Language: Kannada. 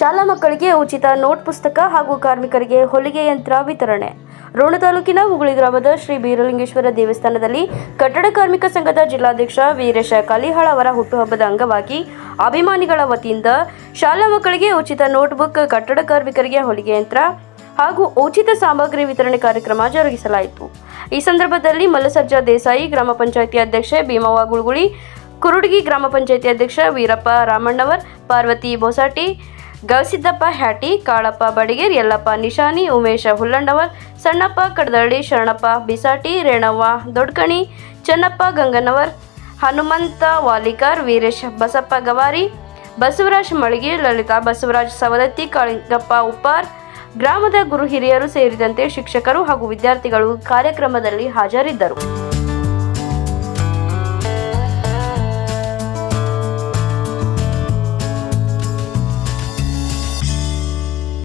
ಮಕ್ಕಳಿಗೆ ಉಚಿತ ನೋಟ್ ಪುಸ್ತಕ ಹಾಗೂ ಕಾರ್ಮಿಕರಿಗೆ ಹೊಲಿಗೆ ಯಂತ್ರ ವಿತರಣೆ. ರೋಣ ತಾಲೂಕಿನ ಹುಗುಳಿ ಗ್ರಾಮದ ಶ್ರೀ ಬೀರಲಿಂಗೇಶ್ವರ ದೇವಸ್ಥಾನದಲ್ಲಿ ಕಟ್ಟಡ ಕಾರ್ಮಿಕ ಸಂಘದ ಜಿಲ್ಲಾಧ್ಯಕ್ಷ ವೀರೇಶ ಕಲಿಹಾಳ ಅವರ ಹುಟ್ಟುಹಬ್ಬದ ಅಂಗವಾಗಿ ಅಭಿಮಾನಿಗಳ ವತಿಯಿಂದ ಶಾಲಾ ಮಕ್ಕಳಿಗೆ ಉಚಿತ ನೋಟ್ಬುಕ್ ಕಟ್ಟಡ ಕಾರ್ಮಿಕರಿಗೆ ಹೊಲಿಗೆ ಯಂತ್ರ ಹಾಗೂ ಉಚಿತ ಸಾಮಗ್ರಿ ವಿತರಣೆ ಕಾರ್ಯಕ್ರಮ ಜರುಗಿಸಲಾಯಿತು. ಈ ಸಂದರ್ಭದಲ್ಲಿ ಮಲ್ಲಸರ್ಜಾ ದೇಸಾಯಿ ಗ್ರಾಮ ಪಂಚಾಯಿತಿ ಅಧ್ಯಕ್ಷೆ ಭೀಮವ್ವ ಗುಳುಗುಳಿ, ಕುರುಡಗಿ ಗ್ರಾಮ ಪಂಚಾಯಿತಿ ಅಧ್ಯಕ್ಷ ವೀರಪ್ಪ ರಾಮಣ್ಣವರ್, ಪಾರ್ವತಿ ಬೋಸಾಟಿ ಗವಿಸಿದ್ದಪ್ಪ ಹ್ಯಾಟಿ, ಕಾಳಪ್ಪ ಬಡಿಗೇರ್, ಯಲ್ಲಪ್ಪ ನಿಶಾನಿ, ಉಮೇಶ ಹುಲ್ಲಂಡವರ್ ಸಣ್ಣಪ್ಪ ಕಡದಳ್ಳಿ, ಶರಣಪ್ಪ ಬಿಸಾಟಿ, ರೇಣವ್ವ ದೊಡ್ಕಣಿ, ಚನ್ನಪ್ಪ ಗಂಗನವರ್, ಹನುಮಂತ ವಾಲಿಕಾರ್, ವೀರೇಶ್ ಬಸಪ್ಪ ಗವಾರಿ, ಬಸವರಾಜ್ ಮಳಿಗೆ, ಲಲಿತಾ ಬಸವರಾಜ್ ಸವದತ್ತಿ, ಕಾಳಿಂಗಪ್ಪ ಉಪ್ಪಾರ್, ಗ್ರಾಮದ ಗುರು ಹಿರಿಯರು ಸೇರಿದಂತೆ ಶಿಕ್ಷಕರು ಹಾಗೂ ವಿದ್ಯಾರ್ಥಿಗಳು ಕಾರ್ಯಕ್ರಮದಲ್ಲಿ ಹಾಜರಿದ್ದರು.